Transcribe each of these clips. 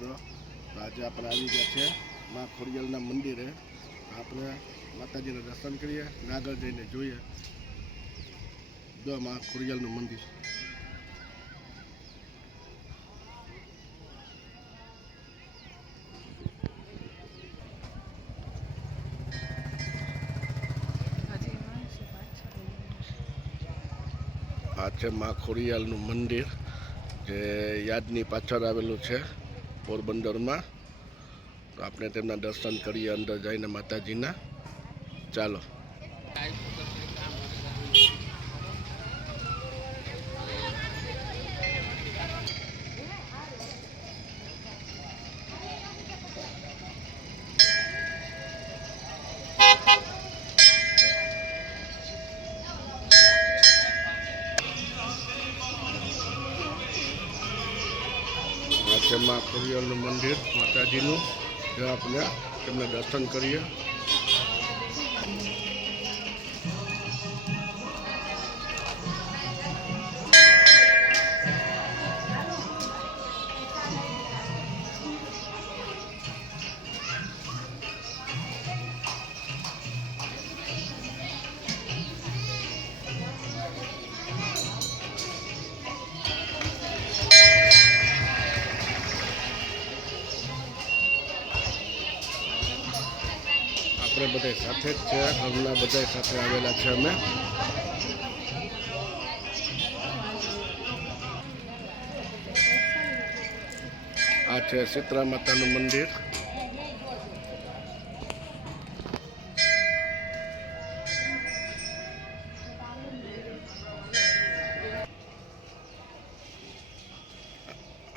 મિત્રો, તો આજે આપણે આવી ગયા છે મા ખોડિયાલના મંદિરે. આપણે માતાજીના દર્શન કરીએ ને આગળ જઈને જોઈએ જો મા ખોડિયાલનું મંદિર. આ છે મા ખોડિયાલનું મંદિર જે યાદની પાછળ આવેલું છે પોરબંદરમાં. તો આપણે તેમના દર્શન કરીએ અંદર જઈને માતાજીના. ચાલો. આ છે મા ખોડિયાલનું મંદિર માતાજીનું, જે આપણે તેમને દર્શન કરીએ. આપણે બધા સાથે જ છે, ઘરના બધા સાથે આવેલા છે અમે. આ છે શીતળા માતાનું મંદિર.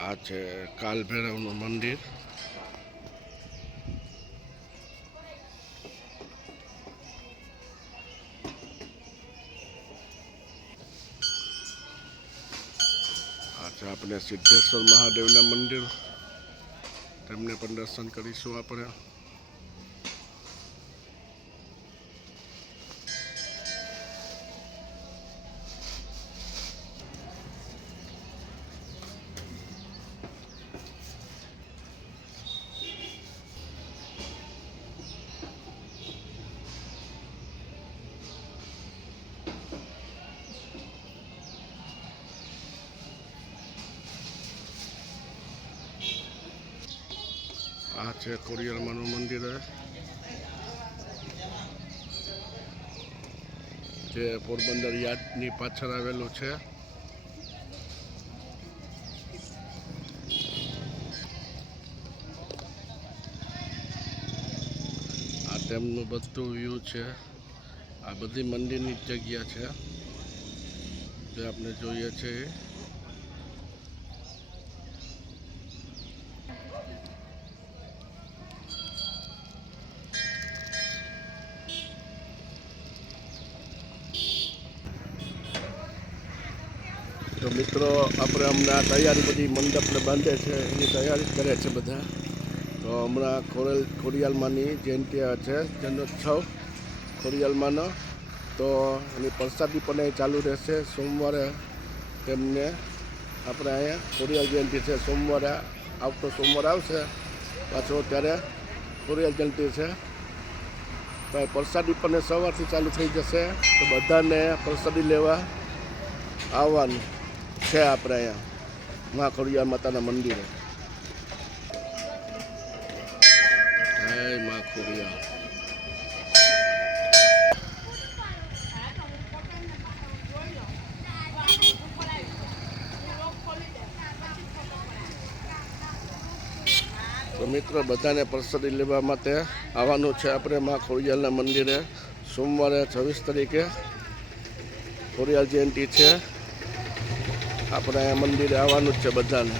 આ છે કાલ ભૈરવનું મંદિર. આ છે આપણે સિદ્ધેશ્વર મહાદેવના મંદિર, તેમને પણ દર્શન કરીશું આપણે. આ છે ખોડિયાલમાનું મંદિર જે પોરબંદર યાદની પાછળ આવેલું છે. આ તેમનું બધું વ્યૂ છે. આ બધી મંદિરની જ જગ્યા છે જે આપણે જોઈએ છે. તો મિત્રો, આપણે હમણાં તૈયારી બધી મંડપને બાંધે છે, એની તૈયારી કરે છે બધા. તો હમણાં ખોડિયાલમાની જયંતિ છે, જન્મોત્સવ ખોડિયાલમાનો. તો એની પ્રસાદી પણ અહીં ચાલુ રહેશે. સોમવારે તેમને આપણે અહીંયા ખોડિયાલ જયંતિ છે, સોમવારે આવતો સોમવાર આવશે પાછો, ત્યારે ખોડિયાલ જયંતિ છે. તો પ્રસાદી પણ સવારથી ચાલુ થઈ જશે. તો બધાને પ્રસાદી લેવા આવવાનું છે આપણે અહીંયા મા ખોડિયાલ માતાના મંદિરે. જય મા ખોડિયાલ. તો મિત્રો, બધાને પ્રસાદી લેવા માટે આવવાનું છે આપણે મા ખોડિયાલના મંદિરે. સોમવારે 26 તારીખે ખોડિયાલ જયંતિ છે. આપણે અહીંયા મંદિરે આવવાનું જ છે બધાને.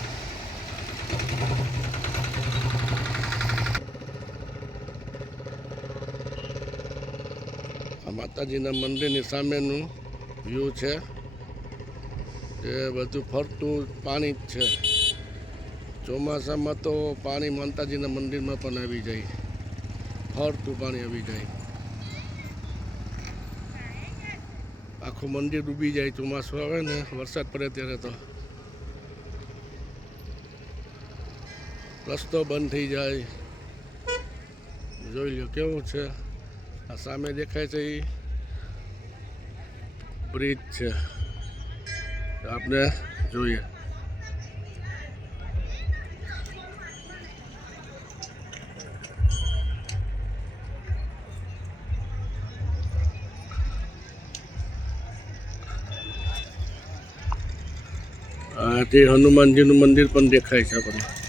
આ માતાજીના મંદિરની સામેનું વ્યૂ છે. એ બધું ફરતું પાણી જ છે. ચોમાસામાં તો પાણી માતાજીના મંદિરમાં પણ આવી જાય, ફરતું પાણી આવી જાય. આખું મંદિર ડૂબી જાય ચોમાસું આવે ને, વરસાદ પડે ત્યારે. તો રસ્તો બંધ થઈ જાય. જોઈ લો કેવું છે. આ સામે દેખાય છે એ બ્રિજ છે. આપણે જોઈએ. આ તે હનુમાનજીનું મંદિર પણ દેખાય છે આપણને.